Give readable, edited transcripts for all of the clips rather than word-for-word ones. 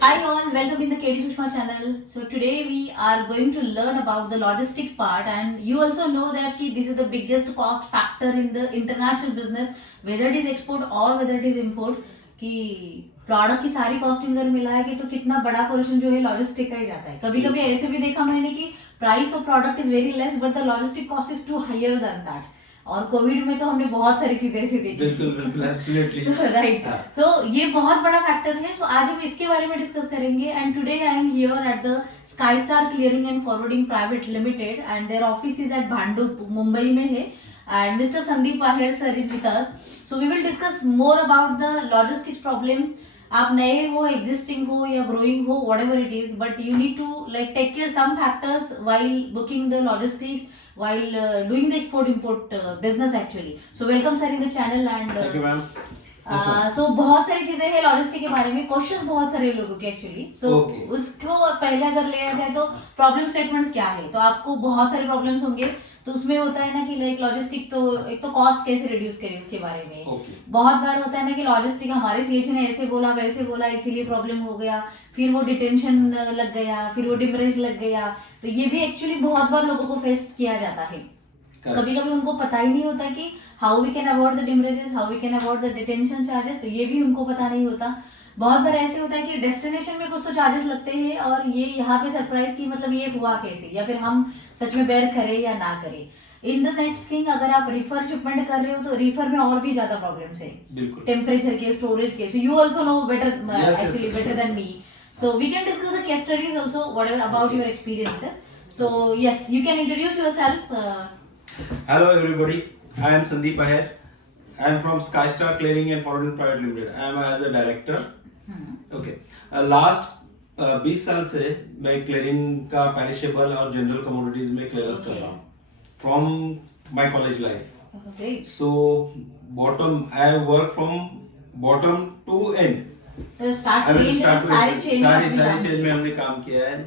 Hi all, welcome in the KD Sushma channel. So today we are going to learn about the logistics part, and you also know that this is the biggest cost factor in the international business, whether it is export or whether it is import. कि product की सारी costing अगर मिलाएंगे तो कितना बड़ा portion जो है लॉजिस्टिक का ही जाता है. कभी कभी ऐसे भी देखा मैंने कि price of product is very less but the logistic cost is too higher than that. और कोविड में तो हमने बहुत सारी चीजें ऐसी देखी. बिल्कुल बिल्कुल एब्सोल्युटली राइट. सो ये बहुत बड़ा फैक्टर है. सो आज हम इसके बारे में डिस्कस करेंगे. And today I am here at the Sky Star Clearing and Forwarding Private Limited and their office is at Bhandup Mumbai में है. And mister Sandeep Aher sir is with us. So we will discuss more about the logistics problems. आप नए हो, existing हो या growing हो, whatever it is, but you need to like take care some factors while booking the logistics, while doing the export import business actually. So welcome sir in the channel. And thank you ma'am. so बहुत सारी चीजें हैं logistic के बारे में, questions बहुत सारे लोगों के एक्चुअली. सो उसको पहले अगर लिया जाए तो प्रॉब्लम स्टेटमेंट्स क्या है, तो आपको बहुत सारे प्रॉब्लम्स होंगे. तो उसमें होता है ना कि लाइक लॉजिस्टिक, तो एक तो कॉस्ट कैसे रिड्यूस करें उसके बारे में. बहुत बार होता है ना कि लॉजिस्टिक हमारे सीएच ने ऐसे बोला वैसे बोला इसीलिए प्रॉब्लम हो गया, फिर वो डिटेंशन लग गया, फिर वो डिमरेज लग गया. तो ये भी एक्चुअली बहुत बार लोगों को फेस किया जाता है. कभी कभी उनको पता ही नहीं होता कि how we can avoid the demurrages, how we can avoid the detention charges. तो ये भी उनको पता नहीं होता. बहुत बार ऐसे होता है कि डेस्टिनेशन में कुछ तो चार्जेस लगते हैं और ये यहाँ पे सरप्राइज की मतलब ये हुआ कैसे, या फिर हम सच में बेयर करें या ना करें. इन द नेक्स्ट थिंग, अगर आप रिफर शिपमेंट कर रहे हो तो रिफर में और भी ज्यादा प्रॉब्लम्स है, टेम्परेचर के, स्टोरेज के. So you also know better actually better than me. So we can discuss the case studies also, whatever about your experiences. So yes, you can introduce yourself. Hello everybody, I am Sandeep Aher. I am from Sky Star Clearing and Forwarding Private Limited. I am as a director. Okay. Last 20 साल से मैं clearing का perishable और general commodities में clearance कर रहा हूँ from my college life. So bottom I work from bottom to end. सारी चेंज में हमने काम किया है.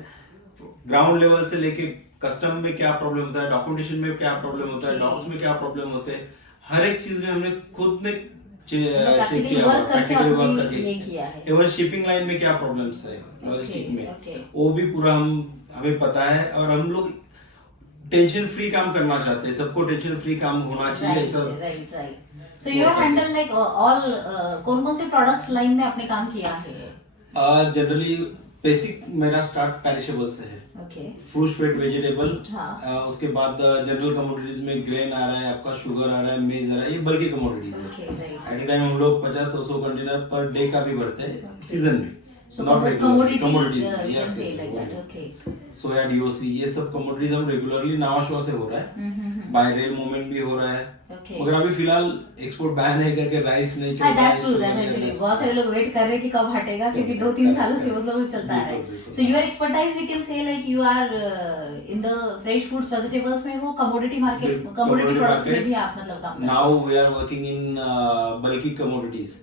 ग्राउंड लेवल से लेके कस्टम में क्या प्रॉब्लम होता है, डॉक्यूमेंटेशन में क्या प्रॉब्लम होता है, डॉक्स में क्या प्रॉब्लम होते हैं, हर एक चीज में हमने खुद में चेक किया, प्रैक्टिकली वर्क करके. इवन शिपिंग लाइन में क्या प्रॉब्लम्स है लॉजिस्टिक में, वो भी पूरा हमें पता है. और हम लोग टेंशन फ्री काम करना चाहते हैं, सबको टेंशन फ्री काम होना चाहिए ऐसा. Right. So you handle like all कौन-कौन से प्रोडक्ट्स लाइन में आपने काम किया है? जनरली बेसिक मेरा स्टार्ट पेरिशेबल से है. ओके. फ्रूट फेट वेजिटेबल. हाँ. उसके बाद जनरल कमोडिटीज में ग्रेन आ रहा है, आपका शुगर आ रहा है, मेज आ रहा है, ये बल्कि कमोडिटीज है. Okay. Right. At a time हम लोग 50-100 कंटेनर पर डे का भी भरते हैं सीजन में. So not commodities yes like that. Okay. Soya DOC ये सब कमोडिटीज हम रेगुलरली नावाशवा से हो रहा है, बाय रेल मूवमेंट भी हो रहा है. मगर अभी फिलहाल एक्सपोर्ट बैन है करके राइस नहीं चल रहा है. बहुत सारे लोग वेट कर रहे हैं कि कब हटेगा, क्योंकि 2-3 सालों से मतलब चलता है. So your expertise we can say like you are in the fresh foods vegetables में हो, कमोडिटी मार्केट, कमोडिटी प्रोडक्ट्स में भी आप मतलब काम कर रहे हो. Now we are working in bulky commodities.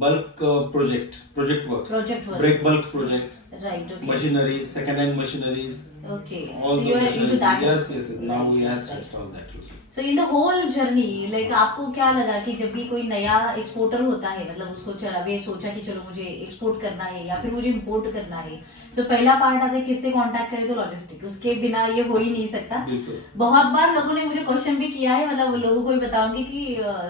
Bulk project works, break bulk projects, right? Okay. Machineries, second hand machineries. Okay. All So you are into that. Yes. Now we have Right. set all that also. So in the whole journey, like आपको क्या लगा कि जब भी कोई नया exporter होता है, मतलब उसको चला वे सोचा कि चलो मुझे एक्सपोर्ट करना है या फिर मुझे इंपोर्ट करना है, तो पहला पार्ट आता है किससे कांटेक्ट करें, तो लॉजिस्टिक. उसके बिना ये हो ही नहीं सकता. बहुत बार लोगों ने मुझे क्वेश्चन भी किया है, मतलब लोगों को भी बताऊंगी कि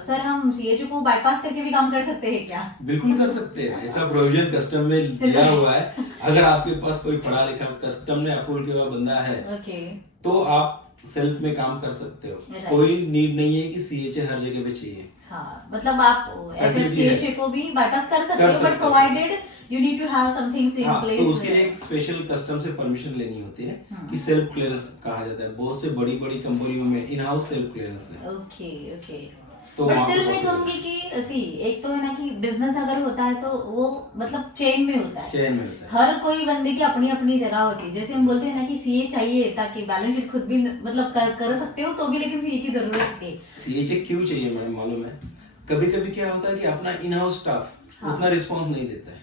सर हम सीएचओ को बाईपास करके भी काम कर सकते हैं क्या? बिल्कुल कर सकते हैं. ऐसा प्रोविजन कस्टम में दिया हुआ है. अगर आपके पास कोई पढ़ा लिखा कस्टम ने अप्रूव किया हुआ बंदा है, तो आप सेल्फ में काम कर सकते हो. कोई नीड नहीं है कि सीएचए हर जगह पे चाहिए. हाँ, मतलब आप ऐसे सीएचए को भी बाईपास कर सकते हो, but provided you need to have something in place. तो उसके लिए एक स्पेशल कस्टम से परमिशन लेनी होती है कि सेल्फ क्लियरेंस कहा जाता है. बहुत से बड़ी कंपनियों में इन हाउस सेल्फ क्लियरेंस है. ओके. तो बट स्टिल मैं कहूंगी कि सी एक तो है ना कि बिजनेस अगर होता है तो वो मतलब चेन में होता है. हर कोई बंदे की अपनी अपनी जगह होती है. जैसे हम बोलते हैं ना कि सीए चाहिए ताकि बैलेंस शीट खुद भी मतलब कर सकते हो, तो भी लेकिन सीए की जरूरत है. सीए क्यों चाहिए मैडम मालूम है? कभी कभी क्या होता है कि अपना इन हाउस स्टाफ उतना रिस्पांस नहीं देता है.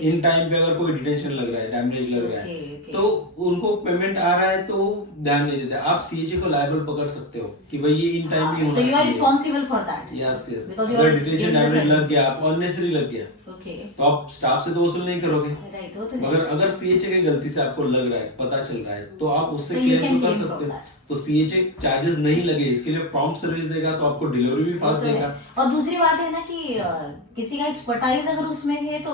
इन टाइम पे अगर कोई डिटेंशन लग रहा है, डैमेज लग रहा है, तो उनको पेमेंट आ रहा है तो ध्यान नहीं देते. आप सीएचए को लायबल पकड़ सकते हो कि भाई ये इन टाइम भी होना चाहिए. So you are responsible for that. Yes. अगर डिटेंशन डैमेज लग गया, अननेसेसरी लग गया, ओके तो आप स्टाफ से तो वसूल नहीं करोगे। राइट, वो तो है। मगर अगर सीएचए की गलती से आपको लग रहा है, पता चल रहा है, तो आप उससे So you क्लेम can तो कर claim सकते from हो। that. तो सीएचए चार्जेस नहीं लगे, इसके लिए प्रॉम्प्ट सर्विस देगा तो आपको डिलीवरी भी वो फास्ट तो है। देगा। और दूसरी बात है ना कि किसी का एक्सपर्टाइज अगर उसमें है तो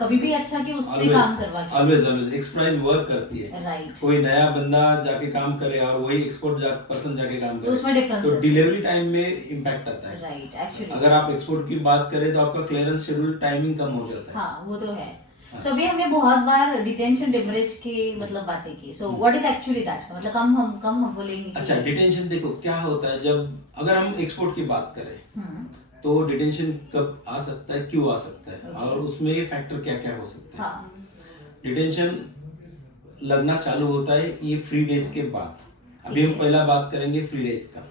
कभी भी अच्छा कि उससे काम करवा के। ऑलवेज एक्सपर्टाइज वर्क करती है। राइट, कोई नया बंदा जाके काम करे और वही एक्सपोर्ट पर्सन जाके काम तो करे, उसमें डिफरेंस तो है। डिलीवरी टाइम में इम्पैक्ट आता है। राइट, एक्चुअली अगर आप एक्सपोर्ट की बात करें तो आपका क्लियरेंस शेड्यूल टाइमिंग कम हो जाता है। हाँ, वो तो है। हाँ। सो अभी हमने बहुत बार डिटेंशन डिमरेज की मतलब बातें की। So what is actually that, मतलब कम हम बोलेंगे कि अच्छा, डिटेंशन देखो क्या होता है। जब अगर हम एक्सपोर्ट की बात करें हम्म, तो डिटेंशन कब आ सकता है, क्यों आ सकता है, Okay. और उसमें फैक्टर क्या क्या हो सकते हैं। हाँ, डिटेंशन लगना चालू होता है ये फ्री डेज के बाद। अभी हम ठीक है। पहला बात करेंगे फ्री डेज का।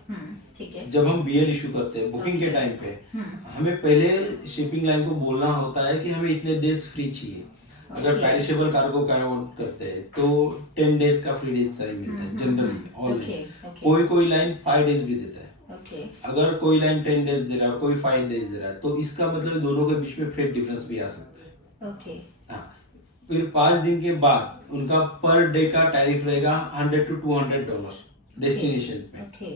ठीक है। जब हम बीएल इशू करते हैं बुकिंग के Okay. टाइम पे, हम्म, हमें पहले शिपिंग लाइन को बोलना होता है कि हमें इतने डेज फ्री चाहिए। अगर Okay. पेरिशेबल कार्गो काउंट करते हैं तो 10 डेज का फ्री डेज चाहिए मिलता है जनरली ऑल। Okay, okay. कोई लाइन 5 डेज भी देता है। ओके, अगर कोई लाइन 10 डेज दे रहा है, कोई 5 डेज दे रहा है, तो इसका मतलब दोनों के बीच में फ्रेट डिफरेंस भी आ सकता है। ओके, हाँ, फिर 5 दिन के बाद उनका पर डे का टैरिफ रहेगा $100 to $200 डेस्टिनेशन पे। ओके,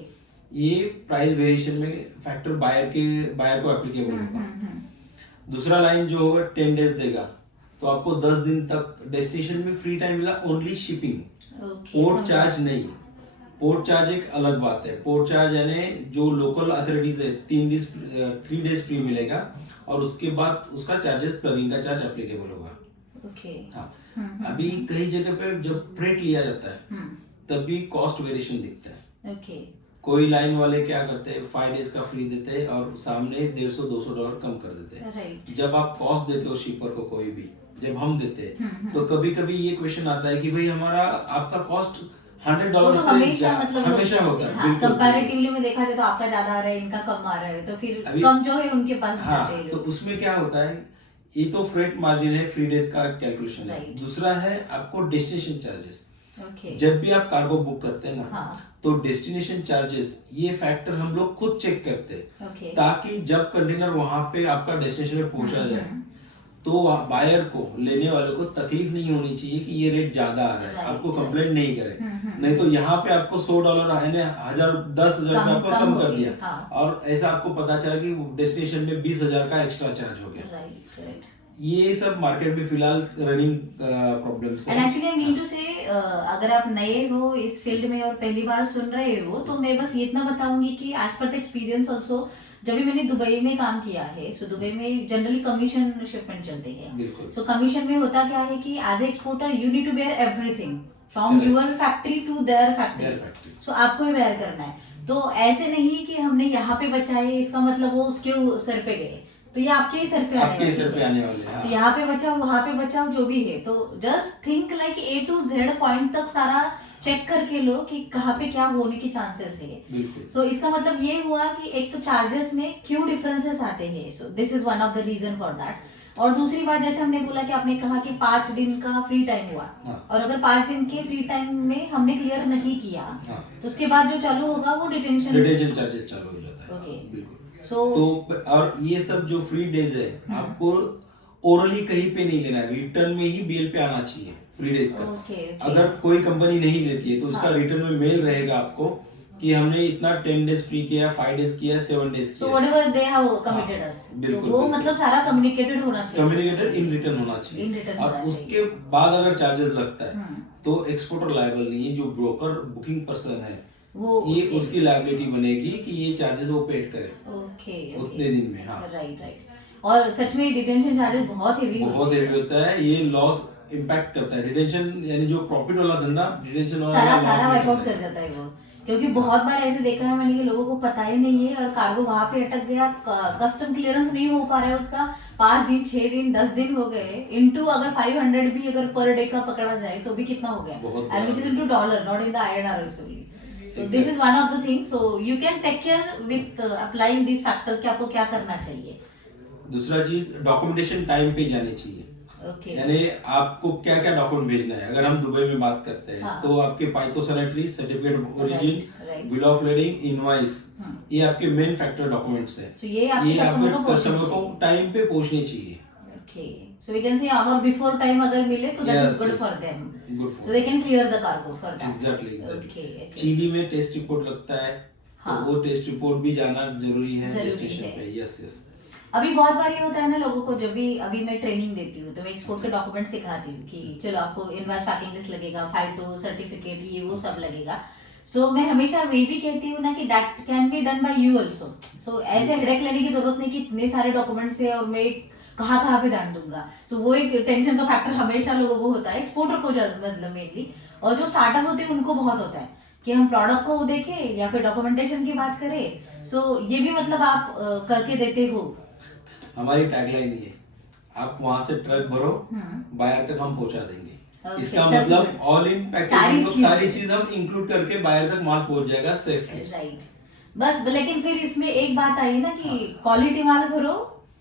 ये प्राइस वेरिएशन में फैक्टर बायर को एप्लीकेबल होगा। दूसरा लाइन जो होगा 10 डेज देगा तो आपको 10 दिन तक डेस्टिनेशन में फ्री टाइम मिला, only shipping. Okay, port charge नहीं। पोर्ट चार्ज एक अलग बात है। पोर्ट चार्ज यानी जो लोकल अथॉरिटीज है 3 डेज फ्री मिलेगा और उसके बाद उसका चार्जेस प्लगिंग का चार्ज एप्लीकेबल होगा। ओके, हाँ, अभी कई जगह पे जब फ्रेट लिया जाता है तब भी कॉस्ट वेरिएशन दिखता है। ओके, कोई लाइन वाले क्या करते हैं 5 डेज का फ्री देते हैं और सामने $150-200 कम कर देते हैं। राइट, जब आप कॉस्ट देते हो शिपर को, कोई भी जब हम देते हैं तो कभी कभी ये क्वेश्चन आता है कि भाई हमारा आपका कॉस्ट $100 वो तो से हमेशा मतलब हमेशा होता है। हाँ, बिल्कुल, कंपैरेटिवली में देखा जाए तो आपका ज्यादा आ रहा है, इनका कम आ रहा है, तो फिर अभी- कम जो है उनके पास जाते हाँ, हैं तो लोग। उसमें क्या होता है, ये तो फ्रेट मार्जिन है, फ्री डेज का कैलकुलेशन है। Right. दूसरा है आपको डेस्टिनेशन चार्जेस। ओके, जब भी आप कार्गो बुक करते हैं ना, हाँ, तो डेस्टिनेशन चार्जेस ये फैक्टर हम लोग खुद चेक करते हैं ओके, ताकि जब कंटेनर वहां पे आपका डेस्टिनेशन में पहुंचा जाए तो बायर को, लेने वाले को तकलीफ नहीं होनी चाहिए कि ये रेट ज्यादा आ रहा है, Right, आपको right. कंप्लेंट नहीं करे। नहीं तो यहाँ पे आपको $100 आए ने 1000 कम- आपको कम कम हो कर गई, दिया हाँ। और ऐसा आपको पता चला कि डेस्टिनेशन में 20,000 का एक्स्ट्रा चार्ज हो गया। Right, right. ये सब मार्केट में फिलहाल running problems and actually I mean to say अगर आप नए हो इस फील्ड में और पहली बार सुन रहे हो तो मैं बस ये इतना बताऊंगी कि as per the experience also, जब भी मैंने दुबई में काम किया है, सो दुबई में जनरली कमीशन शिपमेंट चलते हैं। बिल्कुल। सो कमीशन में होता क्या है कि as a exporter you need to bear everything from Correct. Your factory to their Their factory. factory. So आपको ही बेयर करना है। तो ऐसे नहीं कि हमने यहाँ पे बचाए इसका मतलब वो उसके सर पे गए, तो ये आपके ही सर पे आपके सर पे आने वाले हैं। तो यहाँ पे बचाओ वहां पे बचाओ जो भी है, तो just think like A to Z point तक सारा चेक करके लो कि कहाँ पे क्या होने के चांसेस है। बिल्कुल। सो इसका मतलब ये हुआ कि एक तो चार्जेस में क्यों डिफरेंसेस आते हैं, so this is one of the reason for that. और दूसरी बात, जैसे हमने बोला कि आपने कहा कि 5 दिन का फ्री टाइम हुआ, हाँ। और अगर 5 दिन के फ्री टाइम में हमने क्लियर नहीं किया, हाँ। तो उसके बाद जो चालू होगा वो डिटेंशन। डिटेंशन चार्जेस चालू हो जाता है। Okay. बिल्कुल। सो तो और ये सब जो फ्री डेज है आपको ओरली कहीं पे नहीं लेना है, रिटर्न में ही बिल पे आना चाहिए फ्री डेज का। ओके, अगर कोई कंपनी नहीं देती है तो उसका हाँ। रिटर्न में मेल रहेगा आपको कि हमने इतना 10 डेज फ्री किया, 5 डेज किया, 7 डेज सो किया। व्हाटएवर दे हैव कमिटेड अस, बिल्कुल, तो वो बिल्कुल। मतलब सारा कम्युनिकेटेड होना चाहिए। कम्युनिकेटेड इन रिटर्न होना In चाहिए। return और होना उसके चाहिए। बाद अगर चार्जेस लगता है हम्म। तो एक्सपोर्टर लायबल नहीं है, जो ब्रोकर बुकिंग पर्सन है वो ये उसकी लायबिलिटी बनेगी कि ये चार्जेस वो पेड करे ओके, उतने दिन में। हाँ, राइट, राइट। और सच में डिटेंशन चार्जेस बहुत हेवी बहुत हेवी होता है। ये लॉस इम्पैक्ट करता है। डिटेंशन यानी जो प्रॉफिट वाला धंधा, डिटेंशन वाला सारा loss सारा में वाइप आउट करता कर है। जाता है वो, क्योंकि बहुत बार ऐसे देखा है मैंने कि लोगों को पता ही नहीं है और कार्गो वहां पे अटक गया, कस्टम क्लियरेंस नहीं हो पा रहा है उसका, 5 दिन 6 दिन 10 दिन हो गए, इनटू अगर 500 भी अगर पर डे का पकड़ा जाए तो भी कितना हो बहुत गया, and which is into dollar, not in the INR only. So ठीक दिस है। Is one of the thing, so you can take care with applying these factors कि आपको क्या करना चाहिए। दूसरा चीज, डॉक्यूमेंटेशन टाइम पे जानी चाहिए। ओके, यानी आपको क्या क्या डॉक्यूमेंट भेजना है। अगर हम दुबई में बात करते हैं हाँ। तो आपके phytosanitary certificate of Right, origin, right. Bill of lading, invoice, hmm. ये आपके मेन फैक्टर डॉक्यूमेंट्स है। So ये आपके customer को कस्टमर पहुंचने को चाहिए। टाइम पे पहुंचनी चाहिए। Okay, so we can say hour before time अगर मिले तो that is Yes, good yes. for them. Good for So they can clear the cargo for that. Exactly. Okay, okay. Chilli में टेस्ट रिपोर्ट लगता है, हाँ. तो वो test report भी जाना जरूरी है जरूरी डेस्टिनेशन है. पे. Yes yes. अभी बहुत बार ये होता है ना लोगों को, जब भी अभी मैं ट्रेनिंग देती हूँ तो मैं एक्सपोर्ट के डॉक्यूमेंट सिखाती हूँ कि चलो आपको इनवॉइस पैकिंग लिस्ट लगेगा, फाइटो सर्टिफिकेट, ये वो सब लगेगा. सो मैं हमेशा वही भी कहती हूँ ना कि that can be done by you also. So ऐसे हेडेक लेने की जरूरत नहीं कि इतने सारे डॉक्यूमेंट्स है और मैं कहाँ पे ध्यान दूंगा. सो वो एक टेंशन का फैक्टर हमेशा लोगों को होता है, एक्सपोर्टर को मतलब मेनली, और जो स्टार्टअप होते हैं उनको बहुत होता है कि हम प्रोडक्ट को देखें या फिर डॉक्यूमेंटेशन की बात करें. सो ये भी मतलब आप करके देते हो. हमारी टैगलाइन ये है, आप वहां से ट्रक भरो, बायर तक हम पहुंचा देंगे. Okay, इसका that's मतलब good. ऑल इन पैकेजिंग सारी चीज हम इंक्लूड करके बायर तक माल पहुंच जाएगा सेफली. राइट. बस लेकिन फिर इसमें एक बात आई ना कि क्वालिटी माल भरो,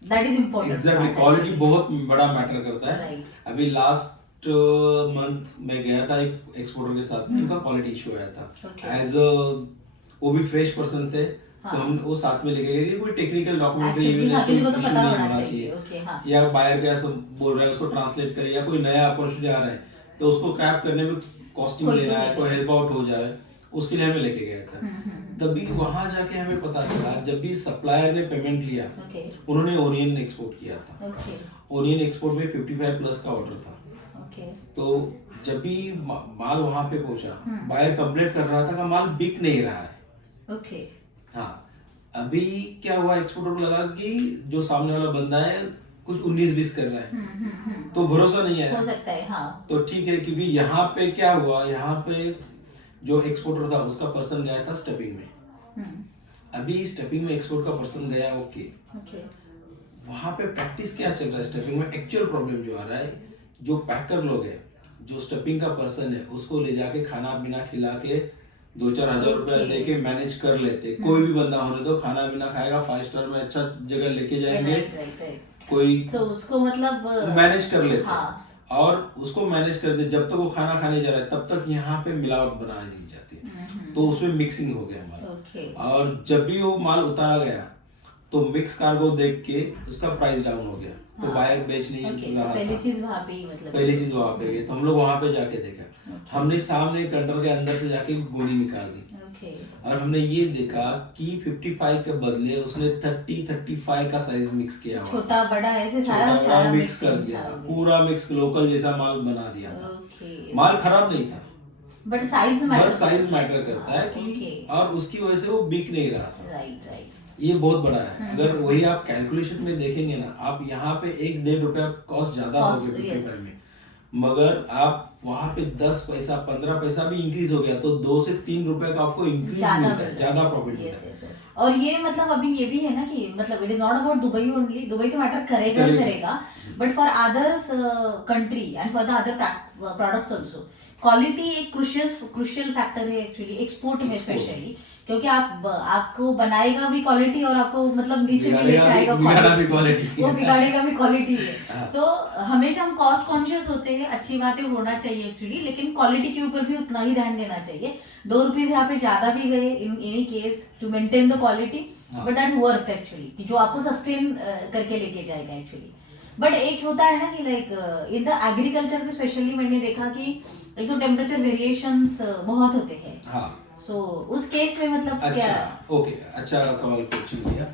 that is important. Exactly, quality बहुत बड़ा मैटर करता है. Right. अभी लास्ट मंथ मैं गया था एक एक्सपोर्टर के साथ में, इनका क्वालिटी इशू आया था. Okay. एज वो भी फ्रेश पर्सन थे, हाँ. तो हम वो साथ में लेके गए कि कोई टेक्निकल डॉक्यूमेंट्री Actually, हाँ, किसी को तो इशू पता नहीं होना होना चाहिए. चाहिए. Okay, हाँ. या बायर क्या सब बोल रहा है उसको ट्रांसलेट करे, या कोई नया अपॉर्चुनिटी आ रहा है तो उसको क्रैप करने में कॉस्टिंग कोई तो देना है, मिले. कोई हेल्प आउट हो जाए, उसके लिए हमें लेके गया था. तभी वहां जाके हमें पता चला, जब भी सप्लायर ने पेमेंट लिया, Okay. उन्होंने ओनियन एक्सपोर्ट किया था. Okay. ओनियन एक्सपोर्ट में 55 प्लस का ऑर्डर था. Okay. तो जब भी माल वहां पे पहुंचा, बायर कंप्लेंट कर रहा था कि माल बिक नहीं रहा है. Okay. हाँ, अभी क्या हुआ, एक्सपोर्टर को लगा कि जो सामने वाला बंदा है कुछ 19-20 कर रहा है, तो भरोसा नहीं हो है. सकता है. हाँ. तो ठीक है, क्योंकि यहाँ पे क्या हुआ, यहाँ पे जो एक्सपोर्टर था उसका पर्सन गया था स्टेपिंग में. अभी स्टेपिंग में एक्सपोर्ट का पर्सन गया, ओके. Okay. वहां पे प्रैक्टिस क्या चल रहा है स्टेपिंग में, एक्चुअल प्रॉब्लम जो आ रहा है, जो पैकर लोग हैं, जो स्टेपिंग का पर्सन है, उसको ले जाके खाना पीना खिला के 2-4 हजार रुपया Okay. दे के मैनेज कर लेते. कोई भी बंदा होने दो, खाना पीना खाएगा, 5 स्टार में अच्छा जगह लेके जाएंगे, Right. कोई So उसको मतलब मैनेज कर लेते. हाँ. और उसको मैनेज करते, जब तक वो खाना खाने जा रहा है तब तक यहाँ पे मिलावट बना दी जाती है. तो उसमें मिक्सिंग हो गया हमारा. Okay. और जब भी वो माल उतारा गया तो मिक्स कार्गो देख के उसका प्राइस डाउन हो गया, तो हाँ. बायर बेच नहीं Okay, so रहा पहली था. चीज वहाँ पे ही मतलब. पहली चीज वहां पे गए, तो हम लोग वहां पे जाके देखा. हमने सामने कंटर के अंदर से जाके गोली निकाल दी. Okay. और हमने ये देखा कि 55 के बदले उसने 30-35 का साइज मिक्स किया हुआ. छोटा बड़ा ऐसे छोटा सारा बड़ा सारा मिक्स कर mixing दिया, था वो. पूरा मिक्स लोकल जैसा माल बना दिया था. Okay. माल खराब नहीं था, बट साइज बस साइज मैटर करता है कि Okay. और उसकी वजह से वो बिक नहीं रहा था. राइट. ये बहुत बड़ा है. अगर वही आप कैलकुलेशन में देखेंगे ना, आप यहाँ पे 1-1.5 रुपया कॉस्ट ज्यादा हो Cost, गया yes. 55 में, मगर आप वहाँ पे 10 पैसा 15 पैसा भी इंक्रीज हो गया तो 2 से 3 रुपए का आपको इंक्रीज मिलता है, ज्यादा प्रॉफिट मिलता है. और ये मतलब अभी ये भी है ना कि मतलब it is not about Dubai only. Dubai तो मैटर करेगा ही करेगा, but for others country and for the other products also quality एक क्रुशियल फैक्टर है एक्चुअली एक्सपोर्ट में स्पेशली, क्योंकि आपको बनाएगा भी क्वालिटी और आपको मतलब नीचे भी लेके आएगा क्वालिटी, वो बिगाड़ेगा भी क्वालिटी है. हाँ. सो हमेशा हम कॉस्ट कॉन्शियस होते हैं, अच्छी बातें होना चाहिए एक्चुअली, लेकिन क्वालिटी के ऊपर भी उतना ही ध्यान देना चाहिए. 2 रुपीज यहाँ पे ज्यादा भी गए in any case to maintain the quality, but that worth actually, जो आपको सस्टेन करके लेके जाएगा एक्चुअली. बट एक होता है ना कि लाइक इन द एग्रीकल्चर में स्पेशली मैंने देखा कि एक तो टेम्परेचर वेरिएशंस बहुत होते हैं. हाँ. सो उस केस में मतलब क्या. ओके, अच्छा सवाल क्वेश्चन किया.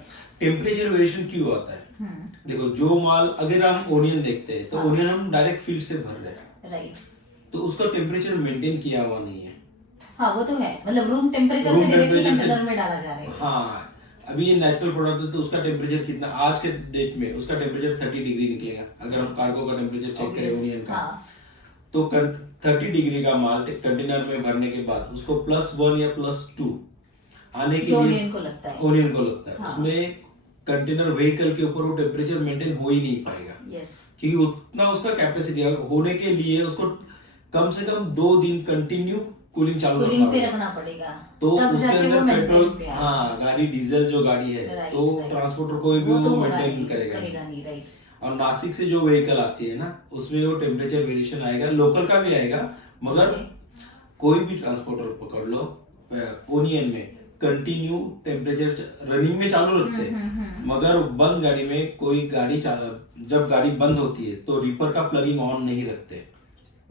टेम्परेचर वेरिएशन क्यों आता है? देखो, जो माल अगर हम ओनियन देखते हैं तो ओनियन हम डायरेक्ट फील्ड से भर रहे हैं, राइट. तो उसका टेम्परेचर मेंटेन किया हुआ नहीं है. हाँ वो तो है, मतलब रूम टेम्परेचर से डायरेक्टली कंटेनर में डाला जा रहा है. हाँ, अभी ये नेचुरल प्रोडक्ट है तो उसका टेम्परेचर कितना, आज के डेट में उसका टेम्परेचर 30 डिग्री निकलेगा. अगर हम कार्गो का टेम्परेचर चेक करें ओनियन का, तो 30 डिग्री का माल कंटेनर में भरने के बाद उसको +1 या +2 आने के लिए ओनियन को लगता है. हाँ. उसमें कंटेनर व्हीकल के ऊपर वो टेम्परेचर मेंटेन हो ही नहीं पाएगा. यस. क्योंकि उतना उसका कैपेसिटी होने के लिए उसको कम से कम 2 दिन कंटिन्यू कूलिंग चालू रखना पड़ेगा. तो तब उसके जाके वो अंदर maintain पेट्रोल, पे आएगा. हाँ, गाड़ी डीजल जो गाड़ी है, Right, तो right. ट्रांसपोर्टर कोई भी वो तो वो होगा मेंटेन नहीं, करेगा नहीं. राइट. और नासिक से जो व्हीकल आती है ना, उसमें वो टेम्परेचर वेरिएशन आएगा, लोकल का भी आएगा, मगर कोई भी ट्रांसपोर्टर पकड़ लो ओनियन में कंटिन्यू टेम्परेचर रनिंग में चालू रखते हैं, मगर बंद गाड़ी में कोई गाड़ी जब गाड़ी बंद होती है तो रिपर का प्लगिंग ऑन नहीं रखते।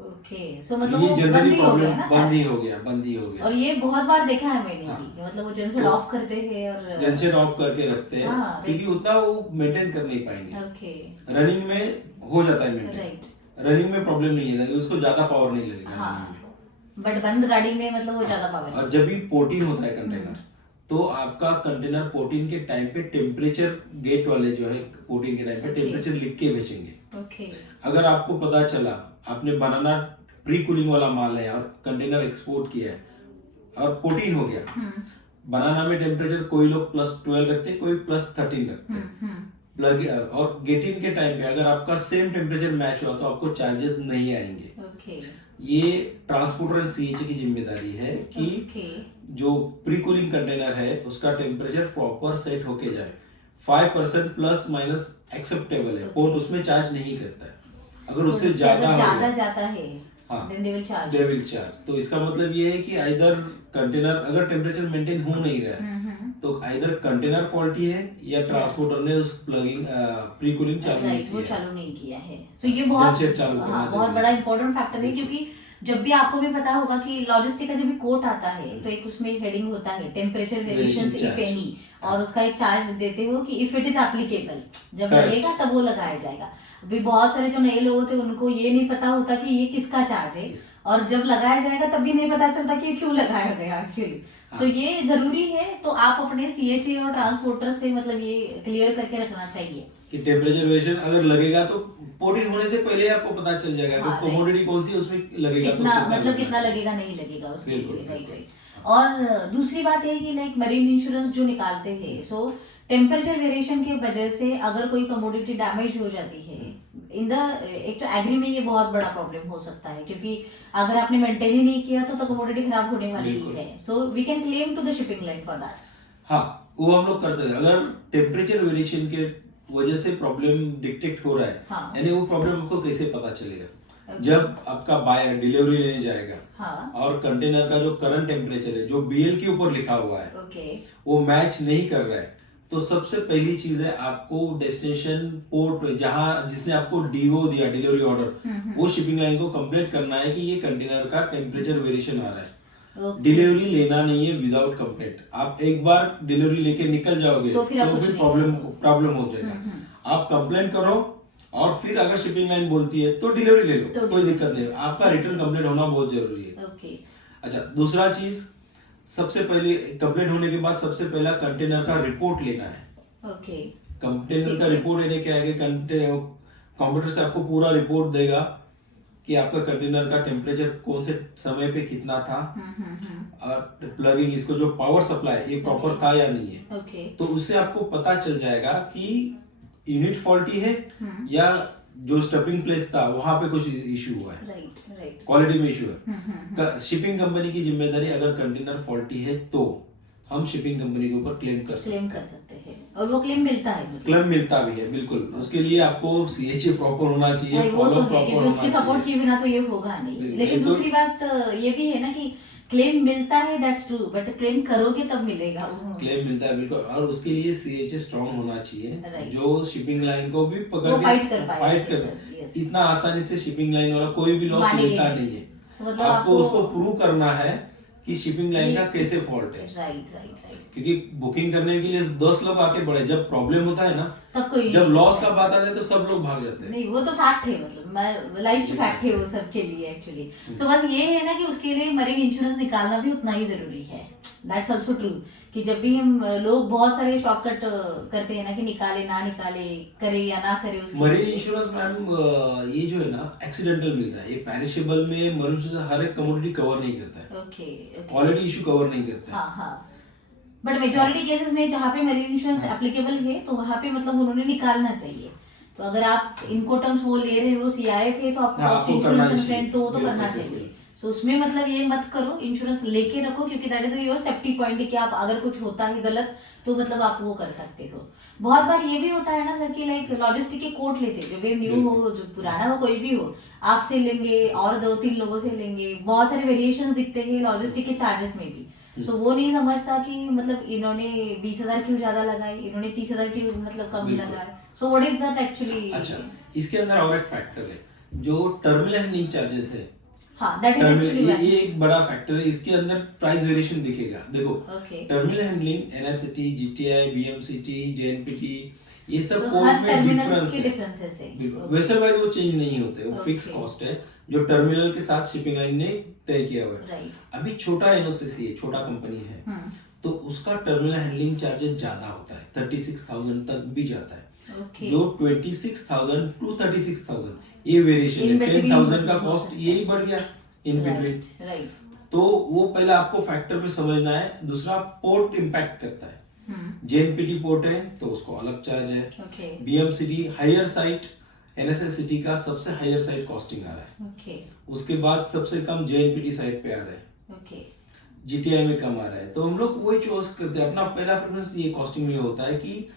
ओके, सो मतलब ये वो जनरली बंद ही हो गया प्रॉब्लम ना बंद सर। ही हो गया, बंद ही हो गया। और ये बहुत बार देखा है मैंने हाँ। भी कि मतलब वो जनसेट तो- ऑफ करते हैं और जनसेट ऑफ करके रखते हैं, हाँ, क्योंकि उतना वो मेंटेन कर नहीं पाएंगे। ओके, रनिंग में हो जाता है मेंटेन, राइट, रनिंग में प्रॉब्लम नहीं है, उसको ज्यादा पावर नहीं लगेगा हाँ, running में। बट बंद गाड़ी में मतलब वो ज्यादा पावर। और जब भी पोर्टिन होता है कंटेनर, तो आपका कंटेनर पोर्टिन के टाइम पे टेम्परेचर गेट वाले जो है पोर्टिन के टाइम पे Okay. टेम्परेचर लिख के बेचेंगे। ओके, अगर आपको पता चला आपने बनाना प्री कूलिंग वाला माल है और कंटेनर एक्सपोर्ट किया है और पोर्टिन हो गया, बनाना में टेम्परेचर कोई लोग +12 रखते हैं, कोई +13 रखते हैं। प्लग और गेट इन के टाइम पे अगर आपका सेम टेम्परेचर मैच हुआ तो आपको चार्जेस नहीं आएंगे। ओके, ये ट्रांसपोर्टर एंड सीएचए की जिम्मेदारी है कि ओके, जो प्री कूलिंग कंटेनर है उसका टेम्परेचर प्रॉपर सेट होके जाए। 5% प्लस माइनस एक्सेप्टेबल है, Okay. पोर्ट उसमें चार्ज नहीं करता है। अगर उससे उससे ज्यादा अगर हो ज्यादा गया, जाता है हाँ, then they will charge. They will charge. तो इसका मतलब ये है कि आइदर कंटेनर अगर टेम्परेचर मेंटेन हो नहीं रहा है तो आइदर कंटेनर फॉल्टी है या ट्रांसपोर्टर ने उस प्लगिंग प्री कूलिंग चालू नहीं राइट, वो किया है। चालू नहीं किया है। सो ये बहुत जनसेट चालू करना हाँ, बहुत जरूरी बड़ा है। इंपॉर्टेंट फैक्टर है, क्योंकि जब भी आपको भी पता होगा कि लॉजिस्टिक का जब भी कोट आता है तो एक उसमें हेडिंग होता है temperature variations if charge. Any, और उसका एक चार्ज देते हो कि इफ इट इज एप्लीकेबल, जब Correct. लगेगा तब वो लगाया जाएगा। अभी बहुत सारे जो नए लोग होते हैं उनको ये नहीं पता होता कि ये किसका चार्ज है, और जब लगाया जाएगा तब भी नहीं पता चलता कि ये क्यों लगाया गया एक्चुअली। सो ये जरूरी है, तो आप अपने सीएचए और ट्रांसपोर्टर से मतलब ये क्लियर करके रखना चाहिए कि टेम्परेचर वेरिएशन अगर लगेगा तो पोर्टिन होने से पहले आपको पता चल जाएगा हाँ, कि कमोडिटी कौन सी है, उसमें लगेगा कितना तो मतलब कितना चाहिए। लगेगा नहीं लगेगा उसके बिल्कुल, लिए, राइट बिल्कुल। राइट। और दूसरी बात है कि लाइक मरीन इंश्योरेंस जो निकालते हैं, सो टेम्परेचर वेरिएशन के वजह से अगर कोई कमोडिटी डैमेज हो जाती है इन द एक तो एग्री में ये बहुत बड़ा प्रॉब्लम हो सकता है, क्योंकि अगर आपने मेंटेन ही नहीं किया तो कमोडिटी खराब होने वाली ही बिल्कुल। है। So we can claim to the shipping line for that. हाँ, वो हम लोग कर सकते हैं। अगर टेम्परेचर वेरिएशन के वजह से प्रॉब्लम डिटेक्ट हो रहा है, हाँ। यानी वो प्रॉब्लम आपको कैसे पता चलेगा? Okay. जब आपका बायर डिलीवरी लेने जाएगा हाँ, और कंटेनर का जो करंट टेम्परेचर है जो बीएल के ऊपर लिखा हुआ है ओके, वो मैच नहीं कर रहा है, तो सबसे पहली चीज है आपको डेस्टिनेशन पोर्ट जहां जिसने आपको डीओ दिया डिलीवरी ऑर्डर, वो शिपिंग लाइन को कंप्लेंट करना है कि ये कंटेनर का टेम्परेचर वेरिएशन आ रहा है। ओके। डिलीवरी लेना नहीं है विदाउट कंप्लेंट। आप एक बार डिलीवरी लेके निकल जाओगे तो फिर आप कुछ नहीं प्रॉब्लम करोगे। प्रॉब्लम हो जाएगा। आप कंप्लेंट करो और फिर अगर शिपिंग लाइन बोलती है तो डिलीवरी ले लो, तो कोई दिक्कत नहीं। आपका रिटर्न कंप्लेंट होना बहुत जरूरी है। ओके, अच्छा, दूसरा चीज, सबसे पहले कंप्लेंट होने के बाद सबसे पहला कंटेनर का रिपोर्ट लेना है। ओके, कंटेनर ठीक का है। रिपोर्ट लेने क्या है कि कंप्यूटर से आपको पूरा रिपोर्ट देगा कि आपका कंटेनर का टेम्परेचर कौन से समय पे कितना था और प्लगिंग इसको जो पावर सप्लाई ये प्रॉपर Okay. था या नहीं है। ओके, तो उससे आपको पता चल जाएगा कि यूनिट फॉल्टी है या जो स्टफिंग प्लेस था वहां पे कुछ इशू हुआ है, राइट राइट, क्वालिटी में इशू है। शिपिंग कंपनी की जिम्मेदारी, अगर कंटेनर फॉल्टी है तो हम शिपिंग कंपनी के ऊपर क्लेम कर सकते क्लेम कर सकते हैं, और वो क्लेम मिलता है हैं। मतलब। क्लेम मिलता भी है, बिल्कुल। उसके लिए आपको सीएचए प्रॉपर होना चाहिए, नहीं, वो तो follow है, proper क्योंकि उसके होना सपोर्ट चाहिए। किए बिना तो ये होगा नहीं। नहीं, लेकिन ये तो- दूसरी बात ये भी है ना कि क्लेम मिलता है, दैट्स ट्रू, बट क्लेम करोगे तब मिलेगा वो। क्लेम मिलता है बिल्कुल, और उसके लिए सीएचए स्ट्रांग होना चाहिए Right. जो शिपिंग लाइन को भी पकड़ वो के fight कर पाए फाइट इससे, कर। sir, yes. इतना आसानी से शिपिंग लाइन वाला कोई भी लॉस मानेंगे लेता नहीं। नहीं है। मतलब आपको उसको प्रूव करना है कि शिपिंग लाइन का कैसे फॉल्ट है, राइट राइट राइट, क्योंकि बुकिंग करने के लिए 10 लोग आके बढ़े, जब प्रॉब्लम होता है ना, तब कोई जब नहीं लॉस सोचता। का बात आता है तो सब लोग भाग जाते हैं। नहीं, वो तो फैक्ट है, मतलब लाइफ फैक्ट है वो सबके लिए एक्चुअली। सो बस ये है ना कि उसके लिए मरीन इंश्योरेंस निकालना भी उतना ही जरूरी है। दैट्स आल्सो ट्रू कि जब भी हम लोग बहुत सारे शॉर्टकट करते हैं ना कि निकाले ना निकाले, करे या ना करे, उसके मरीन लिए। इंश्योरेंस मैम ये जो है ना एक्सीडेंटल मिलता है, ये पेरिशेबल में मरीन इंश्योरेंस हर एक कमोडिटी कवर नहीं करता है, okay okay, quality issue cover नहीं करता है। हाँ हाँ, बट मेजोरिटी केसेस में जहाँ पे मरीन इंश्योरेंस एप्लीकेबल है तो वहाँ पे मतलब उन्होंने निकालना चाहिए। तो अगर आप इनको टर्म्स वो ले रहे हो, सीआईएफ है, तो आपको हाँ, कॉस्ट आपको करना इंश्योरेंस चाहिए। फ्रेंड तो वो तो बिल्कुल, करना बिल्कुल। चाहिए। सो उसमें मतलब ये मत करो, इंश्योरेंस लेके रखो, क्योंकि that is your safety point कि आप अगर कुछ होता है गलत तो मतलब आप वो कर सकते हो। बहुत बार ये भी होता है ना सर कि लाइक लॉजिस्टिक के कोट लेते हैं, जो भी न्यू हो जो पुराना हो कोई भी हो, आपसे लेंगे और 2-3 लोगों से लेंगे, बहुत सारे वेरिएशंस दिखते हैं लॉजिस्टिक के चार्जेस में भी। सो वो नहीं समझता कि मतलब इन्होंने 20,000 क्यों ज्यादा लगाई, इन्होंने 30,000 क्यों मतलब कम बिल्कुल। लगाए। So what is that actually. अच्छा, इसके अंदर और एक फैक्टर है जो टर्मिनल हैंडलिंग चार्जेस है। हाँ, दैट इज टर्मिनल एक्चुअली ये एक बड़ा फैक्टर है, इसके अंदर प्राइस वेरिएशन दिखेगा। देखो okay. Terminal handling NSCT, GTI, BMCT, JNPT, ये सब So, कोड हर में टर्मिनल डिफरेंस के है। डिफरेंसेस है। बिल्कुल, वेसल वाइज वो चेंज नहीं होते, वो फिक्स Okay. कॉस्ट है जो टर्मिनल के साथ शिपिंग लाइन ने तय किया हुआ है। राइट। अभी छोटा एनओसीसी है, छोटा कंपनी है, तो उसका टर्मिनल हैंडलिंग चार्जेस ज्यादा होता है, 36,000 तक भी जाता है। ओके। जो 26,000 टू 36,000 ये वेरिएशन In है, between 10,000 का मतलब हो कॉस्ट सकता है। यही बढ़ गया इन बिटवीन। राइट। तो वो पहले आपको फैक्टर में समझना है। दूसरा, पोर्ट इम्पैक्ट करता है। जेएनपीटी पोर्ट है तो उसको अलग चार्ज है। ओके। बीएमसीटी हायर साइट, एनएसएससीटी का सबसे हायर साइट कॉस्टिंग आ रहा है। ओके। उसके बाद सबसे कम जेएनपीटी साइट पे आ रहा है। ओके। जीटीआई में कम आ रहा है। तो हम लोग वही चूज करते हैं। अपना पहला प्रेफरेंस ये कॉस्टिंग में होता है कि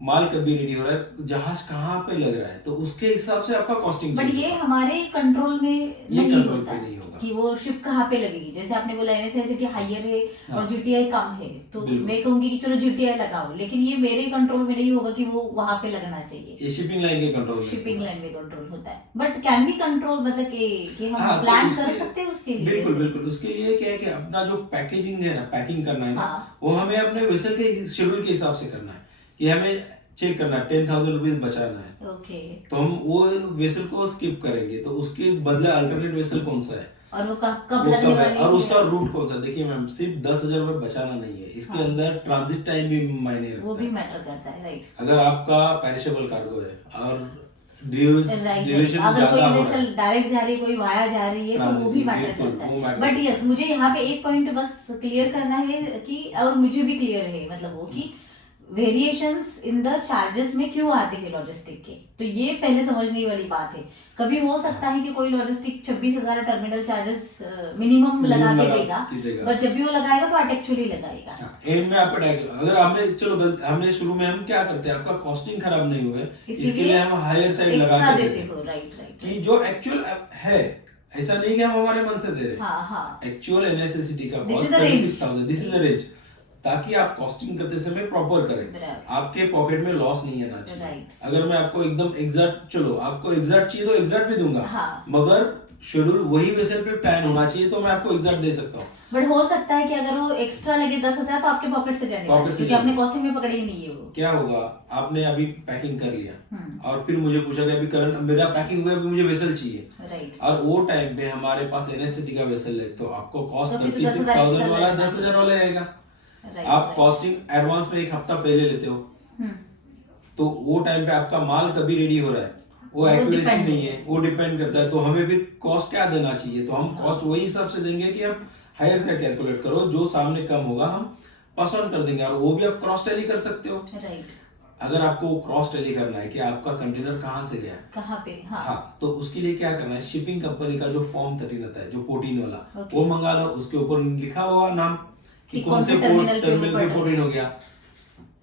माल कभी रेडी हो रहा है, जहाज कहाँ पे लग रहा है, तो उसके हिसाब से आपका कॉस्टिंग। बट ये हमारे कंट्रोल में नहीं कंट्रोल होता पे नहीं होगा कि वो शिप कहाँ पे लगेगी। जैसे आपने बोला एनएसएससीटी हायर है और जीटीआई कम है, तो बिल्कुल। मैं कहूंगी कि चलो जीटीआई लगाओ, लेकिन ये मेरे कंट्रोल में नहीं होगा कि वो वहां पे लगना चाहिए। ये शिपिंग लाइन के कंट्रोल में शिपिंग होगा। लाइन में कंट्रोल होता है। बट कैन बी कंट्रोल मतलब कि हम हाँ, तो प्लान कर उसके- सकते हैं उसके लिए। बिल्कुल जैसे। बिल्कुल। उसके लिए क्या है कि अपना जो पैकेजिंग है ना, पैकिंग करना है ना, हाँ। वो हमें अपने वेसल के शेड्यूल के हिसाब से करना है कि हमें चेक करना है 10,000 रुपीज बचाना है, ओके। तो हम वो वेसल को स्किप करेंगे, तो उसके बदले अल्टरनेट वेसल कौन सा है, और वो कब वो लगने कब है वाली और है। उसका रूट कौन सा। देखिए मैम, सिर्फ 10,000 रुपए बचाना नहीं है, इसके हाँ। अंदर ट्रांजिट टाइम भी मायने वो रखता भी है। मैटर करता है। राइट। अगर आपका पेरिशेबल कार्गो है और राइट। ड्यूरेशन अगर कोई ज्यादा हो रहा वेसल है, डायरेक्ट जा रही है, कोई वाया जा रही है, तो वो भी Transit, मैटर बिल्कुल, करता वो है। matter बट करता यस, मुझे यहाँ पे एक पॉइंट बस क्लियर करना है कि, और मुझे भी क्लियर है मतलब वो कि वेरिएशंस इन द चार्जेस में क्यों आते हैं लॉजिस्टिक के, तो ये पहले समझने वाली बात है। कभी हो सकता है कि कोई लॉजिस्टिक 26,000 टर्मिनल चार्जेस मिनिमम लगा के देगा, बट जब भी वो लगाएगा तो एक्चुअली लगाएगा। एंड में आपका अगर हमने चलो हमने शुरू में हम क्या करते हैं, आपका कॉस्टिंग खराब नहीं हुए इसके लिए हम हायर साइड लगा एक्स्ट्रा के देते हो। Right right. कि जो एक्चुअल है, ऐसा नहीं कि हम हमारे मन से दे रहे। हाँ हाँ। एक्चुअल एनएसएससीटी का This is cost the range. 36,000, this is the range, ताकि आप कॉस्टिंग करते समय प्रॉपर करें, बराबर। आपके पॉकेट में लॉस नहीं आना चाहिए। Right. अगर मैं आपको एकदम एग्जैक्ट, चलो आपको एग्जैक्ट चाहिए तो एग्जैक्ट भी दूंगा, हाँ। मगर शेड्यूल वही वेसल पे प्लान होना चाहिए, तो मैं आपको एग्जैक्ट दे सकता हूँ। बट हो सकता है कि अगर वो एक्स्ट्रा लगे 10,000 तो आपके पॉकेट से जाने वाला है, पॉकेट से क्योंकि आपने जाने। कॉस्टिंग में पकड़ी ही नहीं है वो। क्या होगा, आपने अभी पैकिंग कर लिया हम्म। और फिर मुझे पूछा कि अभी करंट मेरा पैकिंग हुआ, अभी मुझे वेसल चाहिए, राइट। और वो टाइम पे हमारे पास एनएससीटी का वेसल है, तो आपको कॉस्ट तो फिर तो 36,000 वाला 10,000 10,000 वाला आएगा। राइट। आप कॉस्टिंग एडवांस में एक हफ्ता पहले लेते हो, तो वो टाइम पे आपका माल कभी रेडी हो रहा है, वो एक्यूरेसी depend नहीं है। है, वो डिपेंड करता है। तो हमें फिर कॉस्ट क्या देना चाहिए, तो हम कॉस्ट वही हिसाब से देंगे कि आप हायर से कैलकुलेट करो, जो सामने कम होगा हम पास ऑन कर देंगे, और वो भी आप क्रॉस टैली कर सकते हो। राइट। अगर आपको क्रॉस टैली करना है कि आपका कंटेनर कहाँ से गया, कहाँ पे। हाँ। हाँ, तो उसके लिए क्या करना है, शिपिंग कंपनी का जो फॉर्म 13 आता है, जो 14 वाला, Okay. वो मंगा लो, उसके ऊपर लिखा हुआ नाम कि कि कौन से टर्मिनल टर्मिनल पे ऊपर 14 हो गया,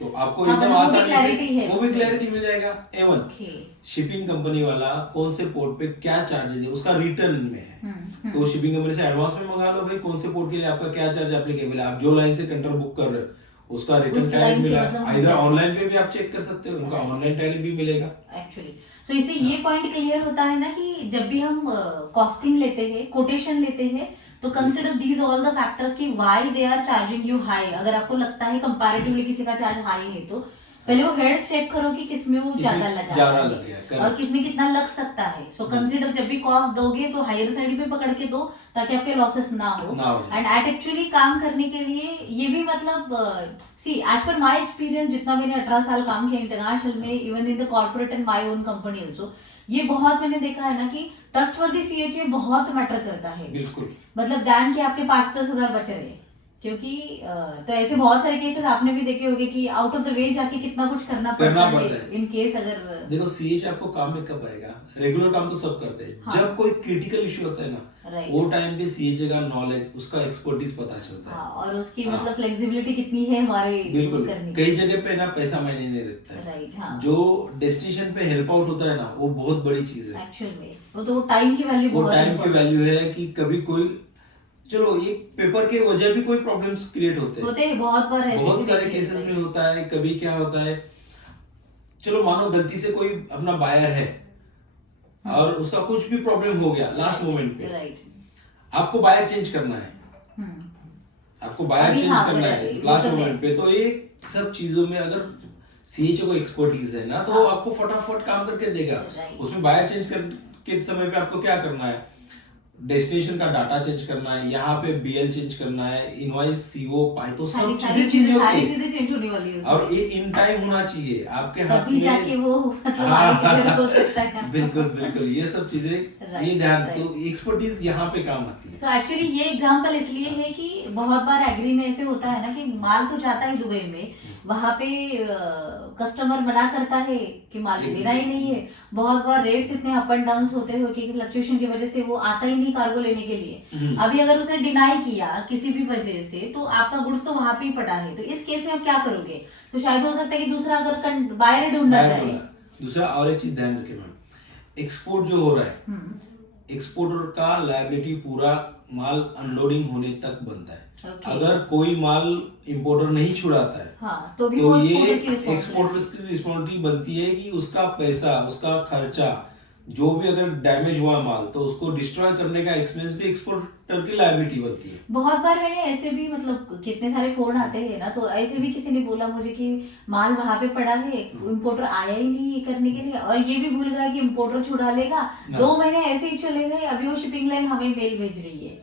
तो आपको हाँ, एकदम मतलब वो भी आसानी clarity से है वो भी उसमें। क्लैरिटी मिल जाएगा। Avon okay. शिपिंग कंपनी वाला कौन से पोर्ट पे क्या चार्जेस है, उसका रिटर्न में है, तो शिपिंग कंपनी से एडवांस में मंगा लो भाई, कौन से पोर्ट के लिए आपका क्या चार्ज एप्लीकेबल है, आप जो लाइन से कंटेनर बुक कर रहे हो उसका रिटर्न उस टैरिफ line से मिला, मतलब हम इधर देख ऑनलाइन पे भी आप चेक कर सकते हो, उनका Right. ऑनलाइन टैरिफ भी मिलेगा। एक्चुअली सो इससे ये पॉइंट क्लियर होता है ना कि जब भी हम कॉस्टिंग लेते हैं, कोटेशन लेते हैं, तो consider these all the factors कि why they are charging you high. अगर आपको लगता है कंपैरेटिवली किसी का चार्ज हाई है, तो पहले वो हेड्स चेक करो कि किसमें वो ज्यादा लगा ज्यादा है लग गया, correct. और किसमें कितना लग सकता है। सो कंसिडर जब भी कॉस्ट दोगे तो हायर साइड पे पकड़ के दो, ताकि आपके लॉसेस ना हो। एंड एट एक्चुअली काम करने के लिए ये भी मतलब सी एज पर माय एक्सपीरियंस, जितना मैंने 18 साल काम किया इंटरनेशनल में, even in the corporate and my own company also, ये बहुत मैंने देखा है ना कि ट्रस्टवर्दी सीएचए बहुत मैटर करता है। बिल्कुल, मतलब दैन कि आपके 5-10 हजार बच रहे हैं, क्योंकि तो ऐसे बहुत सारे केसेस आपने भी देखे होंगे कि आउट ऑफ द वे जाके कितना कुछ करना पड़ता है इन केस अगर। देखो सीएच आपको काम में कब आएगा, रेगुलर काम तो सब करते हैं, हाँ. जब कोई क्रिटिकल इशू होता है ना, Right. वो टाइम पे सीएच का नॉलेज, उसका एक्सपर्टीज पता चलता है। हाँ, और उसकी हाँ. मतलब फ्लेक्सिबिलिटी कितनी है हमारे बिल्कुल, करने कई जगह पे ना पैसा मायने नहीं रखता है। राइट। हाँ, जो डेस्टिनेशन पे हेल्प आउट होता है ना, वो बहुत बड़ी चीज है। एक्चुअल में वो तो टाइम की वैल्यू वो बहुत टाइम की important वैल्यू है कि कभी कोई चलो ये पेपर के वजह भी कोई प्रॉब्लम्स क्रिएट होते हैं बहुत बार ऐसे बहुत भी सारे देखे केसेस हैं। में होता है। कभी क्या होता है, चलो मानो गलती से कोई अपना बायर है और उसका कुछ भी प्रॉब्लम हो गया लास्ट मोमेंट पे, राइट, आपको बायर चेंज करना है, आपको बायर अभी चेंज हाँ, करना बराबर, है वो लास्ट तो है। मोमेंट पे। तो ये सब चीजों में अगर सीएचओ को एक्सपर्टीज है ना, तो वो आपको फटाफट काम करके देगा। राइट। उसमें बायर चेंज कर के समय पे आपको क्या करना है, डेस्टिनेशन का डाटा चेंज करना है, यहाँ पे बीएल चेंज करना है, इनवॉइस, सीओ, पाइथन, सब सारी चीजें चेंज सारी होती है चीजें चेंज होने वाली है उसमें। और ये इन टाइम होना चाहिए आपके हाथ तभी जाके में। वो मतलब आगे की तरफ हो सकता है। बिल्कुल बिल्कुल, ये सब चीजें Right, ये ध्यान, right. तो एक्सपर्टीज यहाँ पे काम आती है। सो एक्चुअली ये एग्जांपल इसलिए है कि बहुत बार एग्री में ऐसे होता है ना कि माल तो जाता है दुबई में, वहां पे कस्टमर मना करता है कि माल देना ही नहीं है। बहुत बार रेट्स इतने अप एंड डाउन होते हो कि फ्लक्चुएशन की वजह से वो आता ही नहीं कार्गो लेने के लिए। अभी अगर उसने डिनाई किया किसी भी वजह से, तो आपका गुड्स तो वहां पे ही पड़ा है, तो इस केस में आप क्या करोगे? तो शायद हो सकता है कि दूसरा अगर बायर ढूंढना चाहिए। दूसरा और एक चीज ध्यान रखें मैम, एक्सपोर्ट जो हो रहा है, एक्सपोर्टर का लायबिलिटी पूरा माल अनलोडिंग होने तक बनता है। Okay. अगर कोई माल इंपोर्टर नहीं छुड़ाता है, हाँ, तो ये एक्सपोर्टर एक्सपोर्टर की रिस्पॉन्सिबिलिटी बनती है कि उसका पैसा, उसका खर्चा, जो भी अगर डैमेज हुआ माल तो उसको डिस्ट्रॉय करने का एक्सपेंस भी एक्सपोर्टर की लायबिलिटी बनती है। बहुत बार मैंने ऐसे भी मतलब कितने सारे फोन आते हैं ना, तो ऐसे भी किसी ने बोला मुझे कि माल वहां पे पड़ा है, इंपोर्टर आया ही नहीं ये करने के लिए, और ये भी भूल गया कि इंपोर्टर छुड़ा लेगा। 2 महीने ऐसे ही चले गए, अभी वो शिपिंग लाइन हमें मेल भेज रही है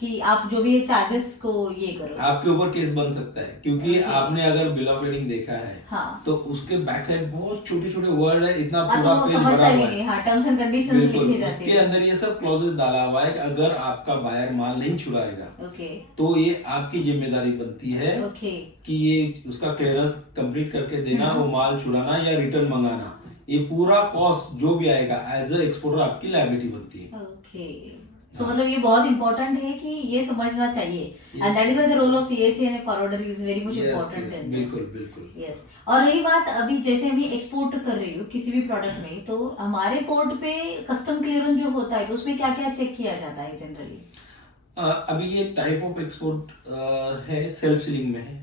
कि आप जो भी चार्जेस को ये करो। आपके ऊपर केस बन सकता है, क्योंकि आपने अगर बिल ऑफ लीडिंग देखा है, हाँ, तो उसके बैक साइड बहुत छोटे छोटे वर्ड है, इतना हाँ, पूरा तो पेज समझता भरा ही हुआ नहीं। है। हाँ, टर्म्स एंड कंडीशंस लिखे जाते उसके हैं। अंदर ये सब क्लॉजेस डाला हुआ है कि अगर आपका बायर माल नहीं छुड़ाएगा, ओके, तो ये आपकी जिम्मेदारी बनती है ओके, कि ये उसका क्लियरेंस कंप्लीट करके देना, वो माल छुड़ाना या रिटर्न मंगाना, ये पूरा कॉस्ट जो भी आएगा एज अ एक्सपोर्टर आपकी लायबिलिटी बनती है। ओके। सो मतलब ये बहुत इंपॉर्टेंट है कि ये समझना चाहिए, and that is why the role of CHA and forwarder is very much important. बिल्कुल बिल्कुल, यस। और रही बात अभी जैसे अभी एक्सपोर्ट कर रही हो किसी भी प्रोडक्ट में, तो हमारे पोर्ट पे कस्टम क्लियरेंस जो होता है, तो उसमें क्या क्या चेक किया जाता है जनरली? अभी ये टाइप ऑफ एक्सपोर्ट है, सेल्फ सीलिंग में है।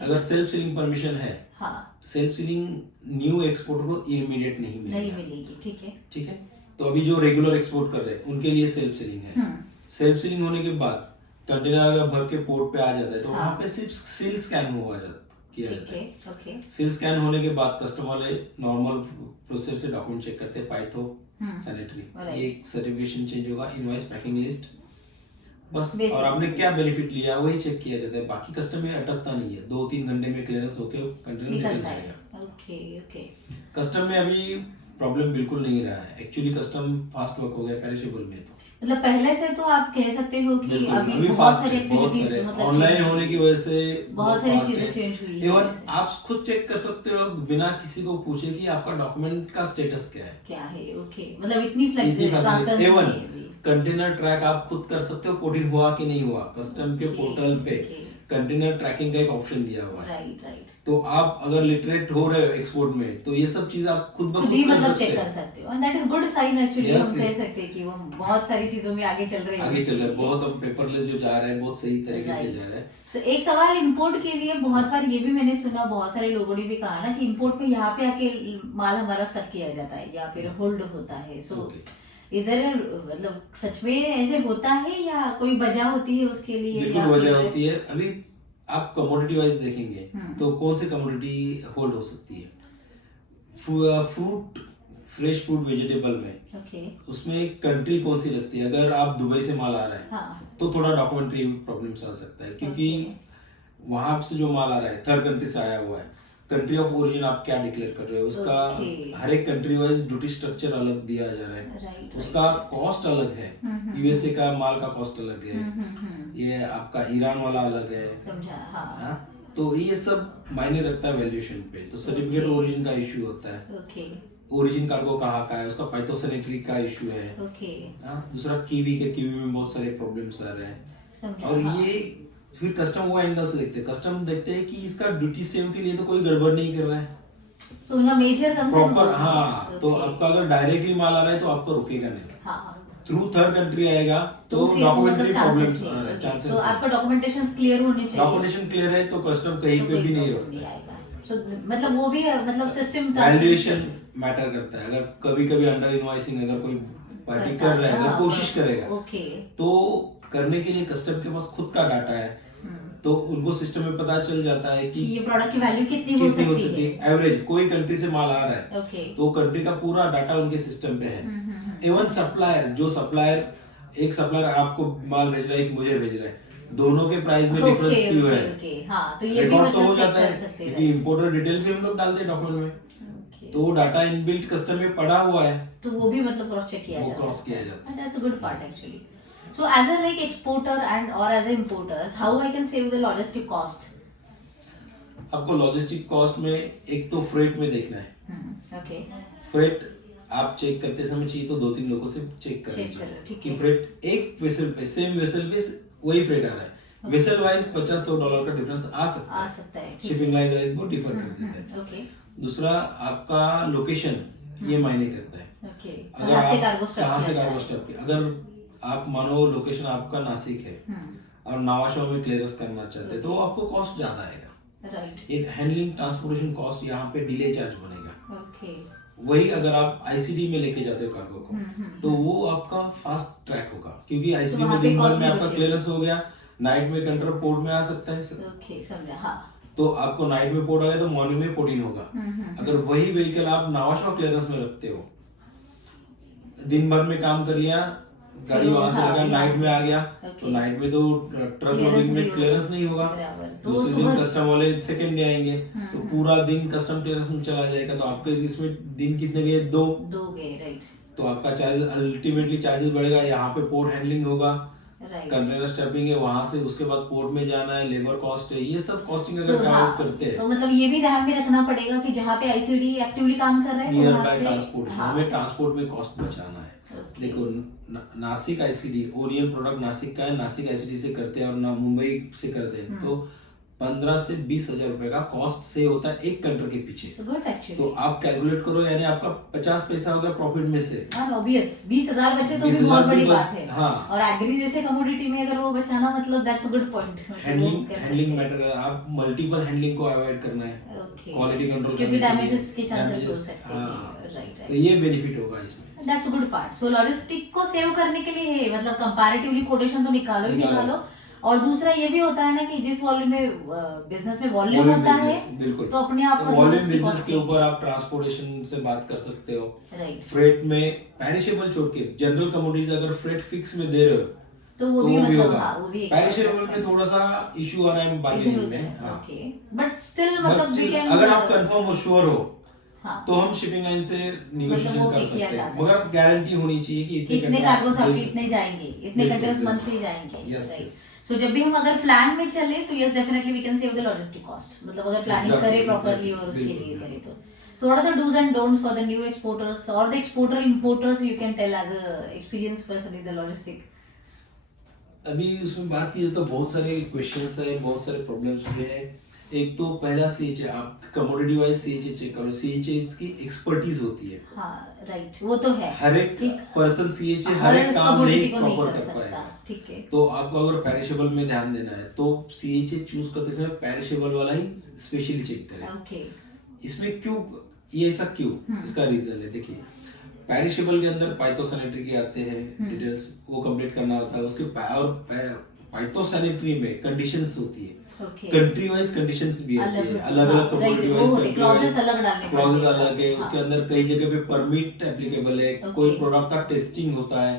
अगर सेल्फ सीलिंग परमिशन है, हाँ, सेल्फ सीलिंग न्यू एक्सपोर्टर को इमीडिएट नहीं मिलेगी, ठीक है, ठीक है। तो अभी जो रेगुलर एक्सपोर्ट कर रहे हैं उनके लिए सेल्फ सीलिंग है। सेल्फ सीलिंग होने के बाद कंटेनर अगर भर के पोर्ट पे आ जाता है, तो वहां पे सिर्फ सील स्कैन किया जाता है। ओके। सील स्कैन होने के बाद कस्टमर वाले नॉर्मल प्रोसेस से डॉक्यूमेंट चेक करते हैं, पाइथो, सैनिटरी, एक सर्टिफिकेशन चेंज होगा, इनवॉइस, पैकिंग लिस्ट, बस। और आपने क्या बेनिफिट लिया वही चेक किया जाता है, बाकी कस्टम में अटकता नहीं है। 2-3 घंटे में क्लियरेंस होके कंटेनर निकल जाएगा। ओके। कस्टम में अभी प्रॉब्लम बिल्कुल नहीं रहा है, एक्चुअली कस्टम फास्ट वर्क हो गया पेरिशेबल में। तो मतलब पहले से तो आप कह सकते हो कि अभी बहुत फास्ट सारी है, बहुत एक्टिविटीज सारे मतलब ऑनलाइन होने की वजह से बहुत सारी fast चीजें है। चेंज हुई है। इवन आप खुद चेक कर सकते हो बिना किसी को पूछे कि आपका डॉक्यूमेंट का स्टेटस क्या है। ओके, मतलब इतनी फ्लेक्सिबल इवन कंटेनर ट्रैक आप खुद कर सकते हो, पोर्टिंग हुआ कि नहीं हुआ। कस्टम के पोर्टल पे कंटेनर ट्रैकिंग का एक ऑप्शन दिया हुआ है। राइट। तो आप अगर लिटरेट हो रहे हो एक्सपोर्ट में, तो ये सब चीज आप खुद ही मतलब चेक कर सकते हो, and that is good sign actually. Yes, हम कह yes. सकते हैं कि वो बहुत सारी चीजों में आगे चल रहे हैं। बहुत हम पेपरलेस जो जा रहे हैं, बहुत सही तरीके से जा रहे हैं। So, एक सवाल इंपोर्ट के लिए बहुत बार ये भी मैंने सुना, बहुत सारे लोगों ने भी कहा ना कि इंपोर्ट में यहाँ पे आके माल हमारा स्टक किया जाता है या फिर होल्ड होता है। सो इधर मतलब सच में ऐसे होता है या कोई वजह होती है उसके लिए? बिल्कुल वजह होती है। अभी आप कमोडिटी वाइज देखेंगे तो कौन सी कमोडिटी होल्ड हो सकती है? फ्रूट, फ्रेश फ्रूट, वेजिटेबल में उसमें कंट्री कौन सी लगती है? अगर आप दुबई से माल आ रहा है, हाँ, तो थोड़ा डॉक्यूमेंट्री प्रॉब्लम्स आ सकता है, क्योंकि वहां से जो माल आ रहा है थर्ड कंट्री से आया हुआ है। कंट्री ऑफ ओरिजिन आप क्या डिक्लेयर कर रहे हो, उसका हर एक कंट्री वाइज ड्यूटी स्ट्रक्चर अलग दिया जा रहा है, उसका कॉस्ट अलग है। यूएसए का माल का कॉस्ट अलग है, ये आपका ईरान वाला अलग है, समझा? तो ये सब मायने रखता है वैल्यूएशन पे। तो सर्टिफिकेट ओरिजिन का इश्यू होता है, ओरिजिन कार्गो कहाँ का है, उसका पाइथोसैनिटरी का इश्यू है। दूसरा कीवी में बहुत सारे प्रॉब्लम्स आ रहे हैं। और ये फिर कस्टम वो एंगल से देखते हैं, कस्टम देखते हैं कि इसका ड्यूटी सेव के लिए तो कोई गड़बड़ नहीं कर रहा है, तो उनका मेजर कंसर्न प्रॉपर। हाँ, तो आपका अगर डायरेक्टली माल आ रहा है तो आपको रुकेगा नहीं। थ्रू थर्ड कंट्री आएगा तो फिर डॉक्यूमेंट्री मतलब प्रॉब्लम्स चांसेस चांसेस तो आपका डॉक्यूमेंटेशन क्लियर होनी चाहिए, डॉक्यूमेंटेशन क्लियर है तो कस्टम कहीं तो पे कोई भी नहीं प्रॉब्लम नहीं रोकता है। आएगा। सो मतलब वो भी मतलब सिस्टम वैल्यूएशन मैटर करता है, अगर कभी कभी अंडर इनवॉइसिंग अगर कोई पार्टी कर रहा है, अगर कोशिश करेगा ओके तो करने के लिए कस्टम के पास खुद का डाटा है, तो उनको सिस्टम में पता चल जाता है कि ये प्रोडक्ट की वैल्यू कितनी हो सकती है, एवरेज कोई कंट्री से माल आ रहा है ओके तो कंट्री का पूरा डाटा उनके सिस्टम पे है। इवन सप्लायर, जो सप्लायर, एक सप्लायर आपको माल भेज रहा है, एक मुझे भेज रहा है, दोनों के प्राइस में डिफरेंस क्यों है, ओके हाँ तो ये भी रिकॉर्ड तो मतलब हो चेक जाता कर है सकते क्योंकि हैं, इंपोर्टर डिटेल भी हम लोग डालते हैं डॉक्यूमेंट में, तो वो डाटा इनबिल्ट कस्टम में पड़ा हुआ है, तो वो भी मतलब क्रॉस चेक किया वो जा क्रॉस सकता किया जाता है। That's a good part actually. So as a like exporter and or as a importer, how I can save the logistic cost? आपको लॉजिस्टिक कॉस्ट में एक तो फ्रेट में देखना है। Okay. फ्रेट आप चेक करते समय चाहिए तो 2-3 लोगों से चेक करना Check करो, ठीक कि है। फ्रेट एक वेसल पे, सेम वेसल पे वही फ्रेट आ रहा है, वेसल वाइज $50-100 का डिफरेंस आ सकता है, ठीक है। शिपिंग लाइन वाइज वो डिफर कर देता है। Okay. दूसरा आपका लोकेशन ये मायने करता है, Okay. अगर कहाँ से आप कार्गो स्टॉप कहाँ से किया कार्गो जाए? स्टॉप किया, अगर आप मानो लोकेशन आपका नासिक है और नावाशा में क्लियरेंस करना चाहते हैं तो आपको कॉस्ट ज्यादा आएगा, राइट एक हैंडलिंग ट्रांसपोर्टेशन कॉस्ट यहाँ पे डिले चार्ज बनेगा। ओके वही अगर आप आईसीडी में लेके जाते हो कार्गो को तो वो आपका फास्ट ट्रैक होगा, क्योंकि आईसीडी वहाँ में पे दिन भर cost में भी आपका बचेगा। क्लियरेंस हो गया, नाइट में कंट्रोल पोर्ट में आ सकता है, ओके समझा हाँ तो आपको नाइट में पोर्ट आ गया तो मॉर्निंग में पोर्टिंग होगा। अगर वही व्हीकल आप नावाशा क्लियरेंस में रखते हो, दिन भर में काम कर लिया, गाड़ी फिर वो, वहां से हाँ, लगा, यहाँ नाइट में से, आ गया ओके। तो नाइट में तो ट्रक Clearance लोडिंग नहीं में होगा। क्लियरेंस नहीं होगा, बराबर। तो दूसरे दिन सुबह- कस्टम वाले सेकंड डे आएंगे तो पूरा दिन कस्टम क्लियरेंस में चला जाएगा, तो आपके इसमें दिन कितने गए, 2, दो गए राइट तो आपका चार्ज अल्टीमेटली चार्जेस बढ़ेगा। यहाँ पे पोर्ट हैंडलिंग होगा, राइट कंटेनर स्टैपिंग है, वहां से उसके बाद पोर्ट में जाना है, लेबर कॉस्ट है, ये सब कॉस्टिंग सो अगर हाँ काउंट करते हैं सो मतलब ये भी ध्यान में रखना पड़ेगा कि जहाँ पे आईसीडी एक्टिवली काम कर रहा है तो नियर वहाँ बाय से ट्रांसपोर्ट, हाँ हमें ट्रांसपोर्ट में कॉस्ट बचाना है। ओके। देखो Nashik ICD, Orion product Nashik का है, नासिक आईसीडी से करते हैं और ना मुंबई से करते हैं, तो 15 से 20 हजार रुपए का कॉस्ट से होता है एक कंटर के पीछे। सो गुड एक्चुअली तो आप कैलकुलेट करो, यानी आपका 50 पैसा होगा प्रॉफिट में से। हाँ ऑब्वियस 20,000 बचे तो भी 20,000 बहुत बड़ी भी बच- बात है हाँ। और एग्री जैसे कमोडिटी में अगर वो बचाना मतलब that's a good point handling matter है, आप मल्टीपल हैंडलिंग को अवॉइड करना है, ओके क्वालिटी कंट्रोल क्योंकि डैमेजेस के चांसेस हो सकते हैं हाँ, राइट तो ये बेनिफिट होगा इसमें। That's a good part. So logistic को सेव करने के लिए है मतलब कंपैरेटिवली कोटेशन तो निकालो ही निकालो, और दूसरा ये भी होता है ना कि जिस वॉल्यूम में बिजनेस में वॉल्यूम होता है बिल्कुल, तो अपने आप तो वॉल्यूम बिजनेस के ऊपर आप ट्रांसपोर्टेशन से बात कर सकते हो। राइट फ्रेट में पेरिशेबल छोड़ के जनरल कमोडिटीज अगर फ्रेट फिक्स में दे रहे हो तो वो तो भी वो भी मतलब होगा। हाँ वो भी पेरिशेबल में थोड़ा सा इशू आ रहा है बार्गेनिंग में, हाँ। ओके बट स्टिल But मतलब वी still, कैन अगर आप कंफर्म हो, श्योर हो, हाँ तो हम शिपिंग लाइन से निगोशिएशन वो कर भी किया सकते जा हैं, सकता मगर गारंटी होनी चाहिए कि कि इतने container कार्गोस आप आपके दे इतने जाएंगे, इतने बिल्कुल, कंटेनर्स बिल्कुल। मंथली जाएंगे Yes, राइट। yes. सो जब भी हम अगर प्लान में चले तो yes definitely we can save the logistic cost, मतलब अगर प्लानिंग Exactly, करें प्रॉपर्ली exactly. और उसके बिल्कुल, लिए बिल्कुल। करें तो so what are the dos and don'ts for the new exporters और the exporter importers you can tell as a experience person in the logistic. अभी उसमें बात की जाए तो बहुत सारे क्वेश्चंस है, बहुत सारे प्रॉब्लम्स भी है। एक तो पहला सीएचए, आप कमोडिटी वाइज सीएचए चेक करो, सीएचए इसकी एक्सपर्टीज होती है, हाँ राइट वो तो है हर एक कि पर्सन सीएचए हर एक काम commodity नहीं को नहीं प्रॉपर कर कर सकता, पाएगा। ठीक है। तो आपको अगर पेरिशेबल में ध्यान देना है तो सीएचए चूज करते समय पेरिशेबल वाला ही स्पेशली चेक करें। ओके इसमें क्यों, ये ऐसा क्यों, इसका रीजन है। देखिए पेरिशेबल के अंदर पाइथोसैनिटरी के आते हैं डिटेल्स, वो कंप्लीट करना होता है उसके और पाइथोसैनिटरी में कंडीशंस होती है, ओके कंट्री वाइज कंडीशंस भी होती है, अलग अलग कम्युनिटी वाइज क्लॉजेस अलग डालने क्लॉजेस अलग है, उसके अंदर कई जगह पे परमिट एप्लीकेबल है, कोई प्रोडक्ट का टेस्टिंग होता है।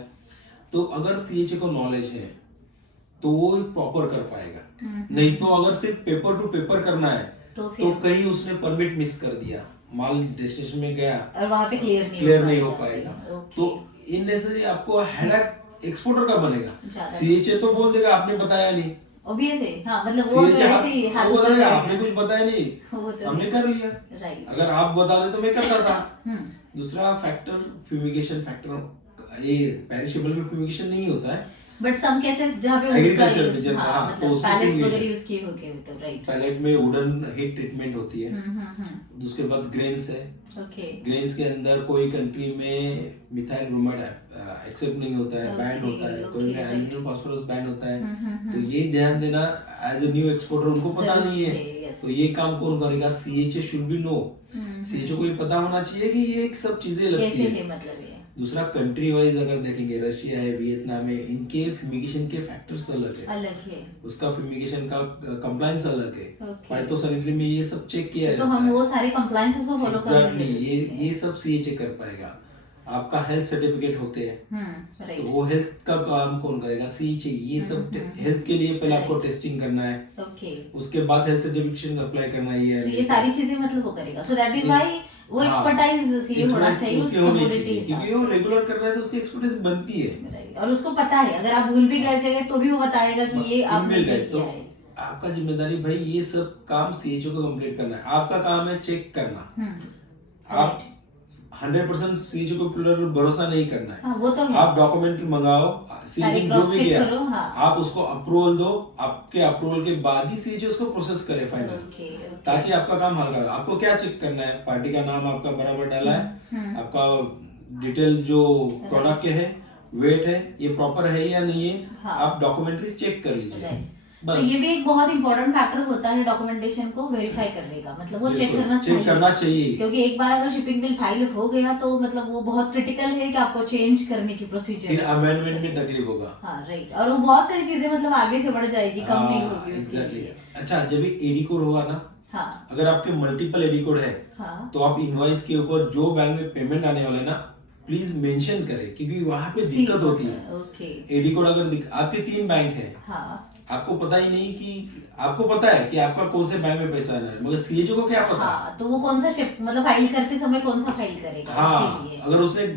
तो अगर सीएचए को नॉलेज है तो वो प्रॉपर कर पाएगा, नहीं तो अगर सिर्फ पेपर टू पेपर करना है तो कहीं उसने परमिट मिस कर दिया, माल डेस्टिनेशन में गया और वहां पे क्लियर नहीं हो पाएगा, तो इननेसेसरी आपको हेडेक एक्सपोर्टर का बनेगा। सीएचए तो बोल देगा आपने बताया नहीं, ऑब्वियस है हाँ, मतलब वो तो ऐसे ही हाथ वो ऊपर बताएगा करेगा। आपने कुछ बताया नहीं, वो तो हमने है। कर लिया, राइट अगर आप बता दे तो मैं करता था। दूसरा फैक्टर फ्यूमिगेशन फैक्टर, ये पेरिशेबल में फ्यूमिगेशन नहीं होता है, बट सम केसेस जहाँ पे एग्रीकल्चर में जब हाँ, तो मतलब उसमें पैलेट्स fumigation- वगैरह यूज किए होंगे तो राइट। पैलेट में वुडन हीट ट्रीटमेंट होती है, उसके बाद ग्रेन्स है, ओके ग्रेन्स के अंदर कोई कंट्री में मिथाइल ब्रोमाइड एक्सेप्ट नहीं होता है, बैंड होता है, कोई में okay, एल्यूमिनियम फास्फोरस बैंड होता है। हम्म। तो ये ध्यान देना, एज ए न्यू एक्सपोर्टर उनको पता जरूर नहीं है, है, yes. तो ये काम कौन करेगा? CHA should be no, CHA को ये पता होना चाहिए कि ये एक सब चीजें लगती कैसे है। है मतलब ये। दूसरा कंट्री वाइज अगर देखेंगे, रशिया है, वियतनाम है, इनके फ्यूमिगेशन के फैक्टर्स अलग है, अलग है। उसका फ्यूमिगेशन का कंप्लायंस अलग है। Okay. फाइटोसैनिटरी में ये सब चेक किया तो जाता हम है। वो सारे कंप्लायंसेस को फॉलो करना Exactly, जरूरी है। ये सब सीएचए कर पाएगा। आपका हेल्थ सर्टिफिकेट होते हैं, तो राइट। वो हेल्थ का काम कौन करेगा? सीएचए। ये सब हेल्थ के लिए पहले आपको Right. टेस्टिंग करना है, ओके, उसके बाद हेल्थ सर्टिफिकेशन अप्लाई करना ही तो है। ये सारी चीजें मतलब वो करेगा, सो दैट इज इस- व्हाई वो हाँ, एक्सपर्टाइज ये होना expertise चाहिए उस उसकी होनी कम्युनिटी चाहिए, के क्योंकि वो रेगुलर कर रहा है तो उसकी एक्सपर्टीज बनती है। Right. और उसको पता है, अगर आप भूल भी गए जगह तो भी वो बताएगा कि ये आपने मिल गए नहीं तो किया है। आपका जिम्मेदारी भाई ये सब काम सीएचओ को कंप्लीट करना है। आपका काम है चेक करना। आप Right. 100% सीएचओ के ऊपर भरोसा नहीं करना है। हाँ, वो तो है। आप डॉक्यूमेंट मंगाओ, सारे सीएचओ जो cross भी check गया करो, हाँ। आप उसको अप्रूवल दो, आपके अप्रूवल के बाद ही सीएचओ उसको प्रोसेस करे फाइनल, Okay, okay. ताकि आपका काम हल्का हो। आपको क्या चेक करना है? पार्टी का नाम आपका बराबर डाला है, आपका डिटेल जो प्रोडक्ट के है, वेट है, ये प्रॉपर है या नहीं है, हाँ। आप डॉक्यूमेंट्री चेक कर लीजिए। Right. बस। तो ये भी एक बहुत इंपॉर्टेंट फैक्टर होता है डॉक्यूमेंटेशन को वेरीफाई करने का, मतलब वो चेक करना चाहिए। चेक करना चाहिए, क्योंकि एक बार अगर शिपिंग बिल फाइल हो गया तो मतलब वो बहुत क्रिटिकल है कि आपको चेंज करने की प्रोसीजर। फिर अमेंडमेंट में तकलीफ होगा। हाँ राइट, और वो बहुत सारी चीजें मतलब आगे से बढ़ जाएगी, कम नहीं होगी उसके एग्जैक्टली। लिए। अच्छा, जब एडी कोड होगा ना, हाँ अगर आपके मल्टीपल एडी कोड है, हाँ तो आप इनवॉइस के ऊपर जो बैंक में पेमेंट आने वाला है ना, प्लीज मेंशन करें, क्योंकि वहां पे दिक्कत होती है। ओके। एडी कोड अगर आपके 3 बैंक है, हाँ आपको पता ही नहीं कि, आपको पता है कि आपका कौन से बैंक में पैसा आना है, मगर सीएचओ को क्या पता? हाँ, तो वो कौन सा शिप मतलब फाइल करते समय कौन सा फाइल करेगा हाँ, उसके लिए। अगर उसने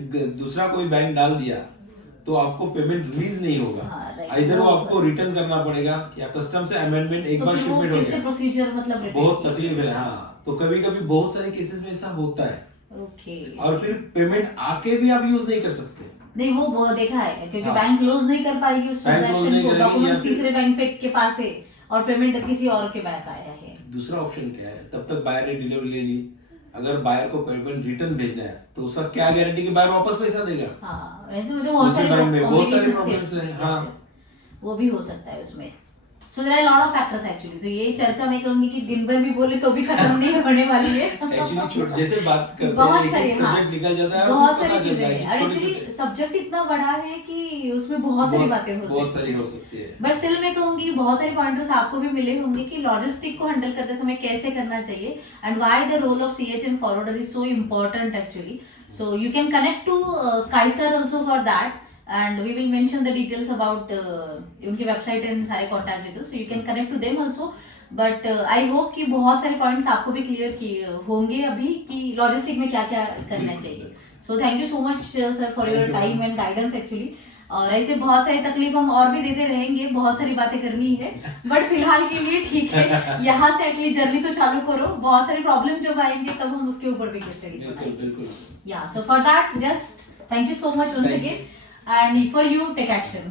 दूसरा कोई बैंक डाल दिया तो आपको पेमेंट रिलीज नहीं होगा। हाँ, right. इधर वो आपको रिटर्न करना पड़ेगा, या कस्टम से अमेंडमेंट एक So, बार फिर वो शिपमेंट हो फिर से गया, प्रोसीजर मतलब repeat बहुत कीजिए। तकलीफ है। हाँ, तो कभी कभी बहुत सारे केसेस में ऐसा होता है, ओके। और फिर पेमेंट आके भी आप यूज नहीं कर सकते। नहीं वो बहुत देखा है, क्योंकि हाँ। बैंक क्लोज नहीं कर पाएगी उस बैंक close ट्रांजैक्शन नहीं को, करेगी, डॉक्यूमेंट या फिर- तीसरे बैंक पे के पास है और पेमेंट किसी और के पास आया है। दूसरा ऑप्शन क्या है? तब तक बायर ने डिलीवरी ले ली, अगर बायर को पेमेंट रिटर्न भेजना है तो उसका क्या गारंटी कि बायर वापस पैसा देगा? हाँ वैसे तो बहुत दूसरे सारे बैंक में बहुत सारे complications problems है हैं, उसमें, हाँ। yes, yes. वो भी हो सकता है उसमें। So there are lot of factors actually, तो ये चर्चा मैं कहूंगी कि दिन भर भी बोले तो भी खत्म नहीं होने वाली है। एक्चुअली जैसे बात करते बहुत हैं, सारे, एक हाँ, सब्जेक्ट निकल जाता है, बहुत आपको सारी पता चल चीजें जाएगी, हैं, और छोटे-छोटे। एक्चुअली सब्जेक्ट इतना बड़ा है कि उसमें बहुत सारी बातें हो बहुत सकती सारी हैं। हो सकती है। बट स्टिल मैं कहूंगी बहुत सारे पॉइंटर्स आपको भी मिले होंगे कि लॉजिस्टिक को हैंडल करते समय कैसे करना चाहिए, and why the role of CHM forwarder is so important actually. So you can connect to Skystar also for that, and we will mention the details about उनके वेबसाइट एंड सारे contact details, so you can connect to them also. But I hope कि बहुत सारे points आपको भी clear किए होंगे अभी कि लॉजिस्टिक में क्या क्या करना चाहिए। So thank you so much sir for your time and guidance actually, और ऐसे बहुत सारी तकलीफ हम और भी देते रहेंगे, बहुत सारी बातें करनी है, बट फिलहाल के लिए ठीक है, यहाँ से एटलीस्ट जर्नी तो चालू करो, बहुत सारे प्रॉब्लम जब आएंगे तब हम उसके ऊपर भी स्टडीज बनाएंगे। बिल्कुल। या so for that just thank you so much once again, and for you take action.